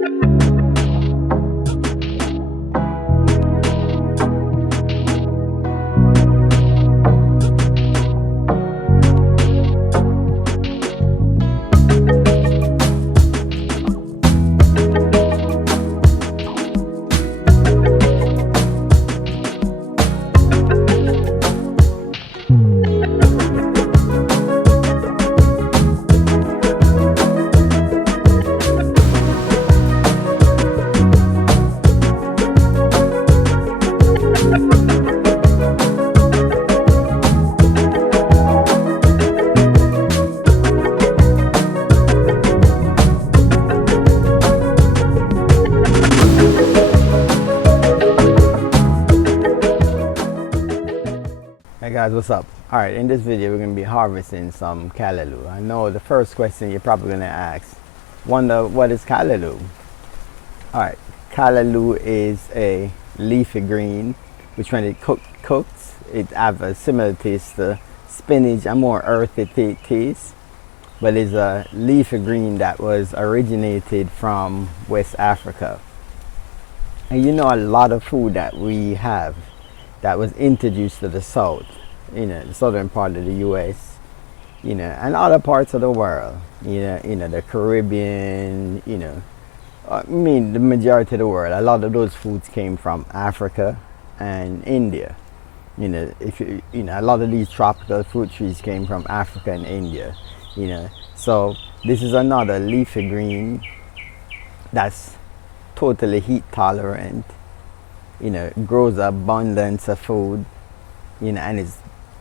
Hey guys, what's up? Alright, in this video we're going to be harvesting some callaloo. I know the first question you're probably going to ask, wonder what is callaloo? Alright, callaloo is a leafy green which when it cooks it have a similar taste to spinach, a more earthy taste, but it's a leafy green that was originated from West Africa. And you know, a lot of food that we have that was introduced to the south, the southern part of the US, and other parts of the world, the Caribbean, I mean the majority of the world, a lot of those foods came from Africa and India. A lot of these tropical fruit trees came from Africa and India, So this is another leafy green that's totally heat tolerant, grows abundance of food, and it's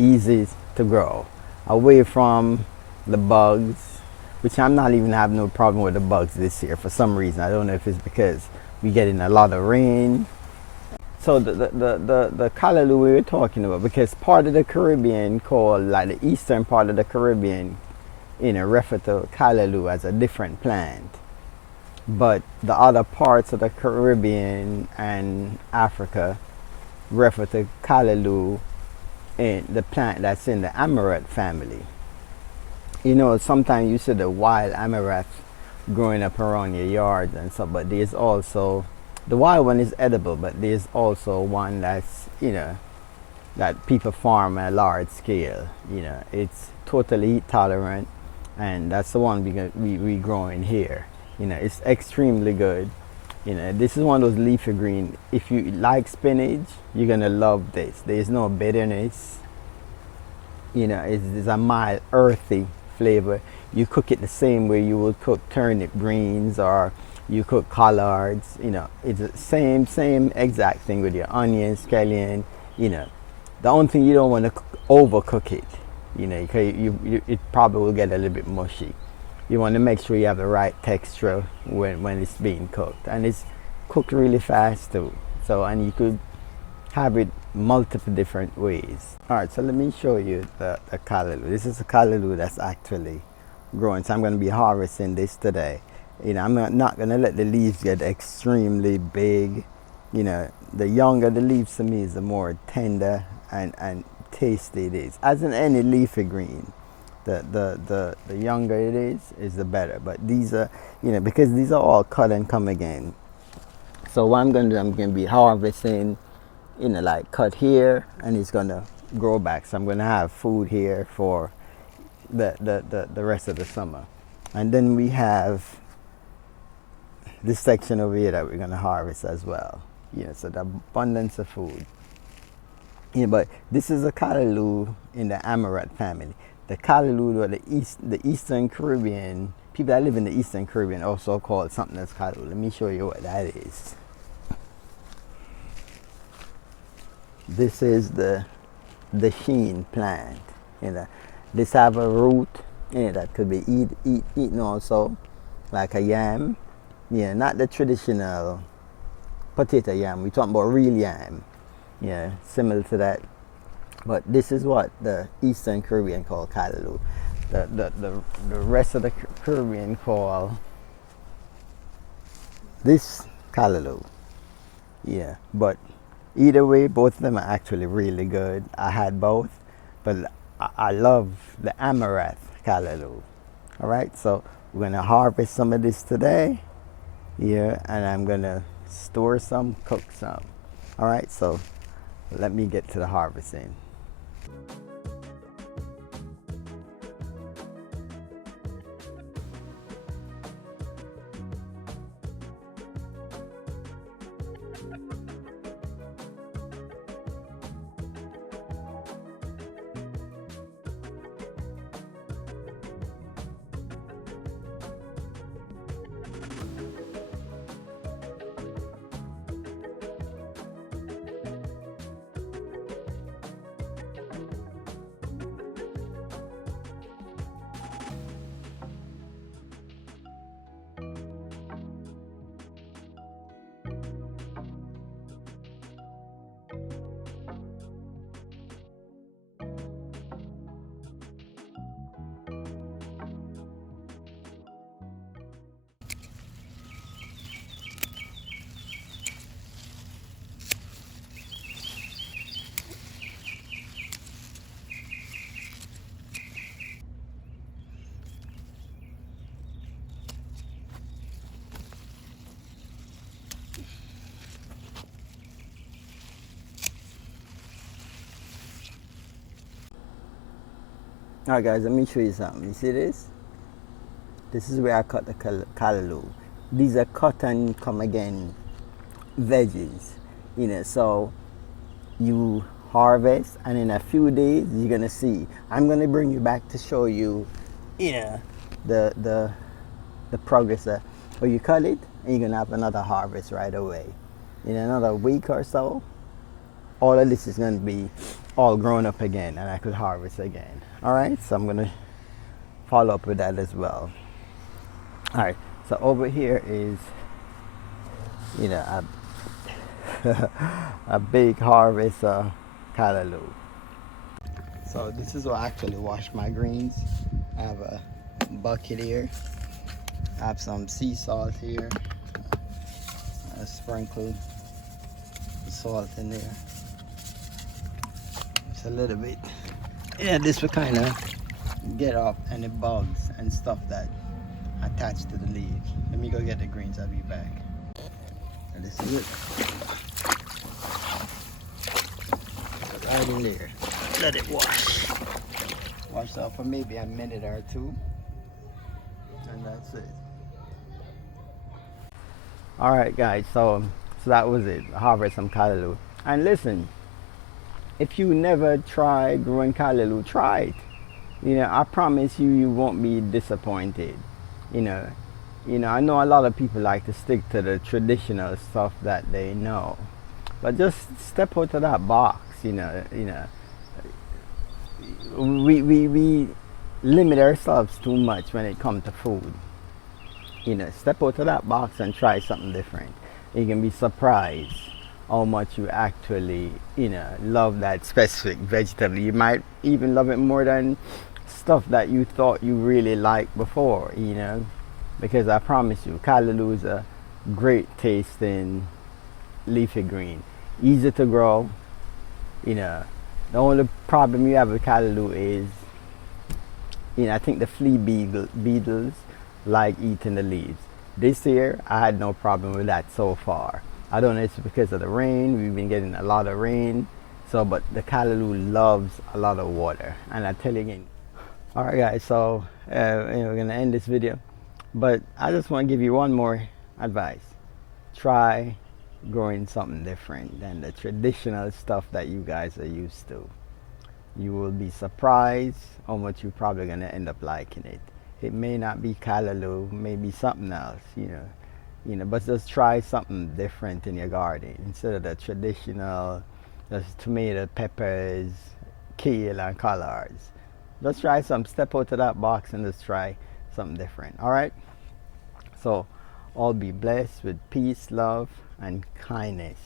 easy to grow away from the bugs, which I'm not even having no problem with the bugs this year for some reason. I don't know if it's because we getting a lot of rain. So the callaloo we were talking about, because part of the Caribbean called, like the eastern part of the Caribbean, refer to callaloo as a different plant. But the other parts of the Caribbean and Africa refer to callaloo in the plant that's in the amaranth family. Sometimes you see the wild amaranth growing up around your yards and stuff, but there's also, the wild one is edible, but there's also one that's, that people farm at a large scale. It's totally heat tolerant, and that's the one we growing here. It's extremely good. This is one of those leafy green. If you like spinach, you're gonna love this. There's no bitterness. It's a mild, earthy flavor. You cook it the same way you would cook turnip greens, or you cook collards. It's the same exact thing with your onions, scallion. The only thing, you don't want to overcook it. It probably will get a little bit mushy. You want to make sure you have the right texture when it's being cooked, and it's cooked really fast too. And you could have it multiple different ways. Alright, so let me show you the callaloo. This is a callaloo that's actually growing, so I'm going to be harvesting this today. I'm not going to let the leaves get extremely big. The younger the leaves to me is the more tender and tasty it is. As in any leafy green, the younger it is the better. But these are, because these are all cut and come again. So what I'm going to do, I'm going to be harvesting, like cut here, and it's going to grow back. So I'm going to have food here for the rest of the summer. And then we have this section over here that we're going to harvest as well. So the abundance of food. But this is a callaloo in the amaranth family. The callaloo, or the Eastern Caribbean, people that live in the Eastern Caribbean also call it something that's callaloo. Let me show you what that is. This is the sheen plant. This have a root that could be eaten also, like a yam. Not the traditional potato yam. We're talking about real yam. Similar to that. But this is what the Eastern Caribbean call callaloo. The rest of the Caribbean call this callaloo. But either way, both of them are actually really good. I had both, but I love the amaranth callaloo. Alright, so we're going to harvest some of this today, here, and I'm gonna store some, cook some. All right, so let me get to the harvesting. All right, guys, let me show you something. You see this? This is where I cut the callaloo. These are cut and come again veggies, so you harvest, and in a few days you're gonna see. I'm gonna bring you back to show you, the progress where you cut it, and you're gonna have another harvest right away. In another week or so, all of this is gonna be all grown up again, and I could harvest again. All right, so I'm gonna follow up with that as well. All right, so over here is, a big harvest of callaloo. So this is what I actually wash my greens. I have a bucket here. I have some sea salt here. I sprinkle the salt in there. Just a little bit. Yeah, this will kind of get off any bugs and stuff that attach to the leaves. Let me go get the greens. I'll be back. And this is it. Right in there. Let it wash. Wash off for maybe a minute or two. And that's it. Alright guys, so that was it. Harvest some callaloo. And listen, if you never tried growing callaloo, try it. I promise you, you won't be disappointed. I know a lot of people like to stick to the traditional stuff that they know, but just step out of that box. We limit ourselves too much when it comes to food. Step out of that box and try something different. You can be surprised how much you actually, love that specific vegetable. You might even love it more than stuff that you thought you really liked before, because I promise you, callaloo is a great tasting leafy green, easy to grow. The only problem you have with callaloo is, I think the flea beetles like eating the leaves. This year, I had no problem with that so far. I don't know if it's because of the rain. We've been getting a lot of rain. But the callaloo loves a lot of water. And I tell you again. Alright guys, so we're going to end this video. But I just want to give you one more advice. Try growing something different than the traditional stuff that you guys are used to. You will be surprised how much you're probably going to end up liking it. It may not be callaloo, maybe something else, but just try something different in your garden instead of the traditional, just tomato, peppers, kale, and collards. Just try some. Step out of that box and just try something different. All right. So, all be blessed with peace, love, and kindness.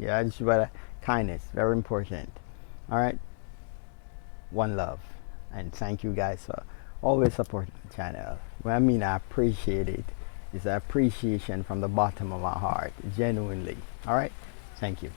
Yeah, just about kindness, very important. All right. One love, and thank you guys for always supporting the channel. Well, I appreciate it. It's an appreciation from the bottom of my heart, genuinely. All right. Thank you.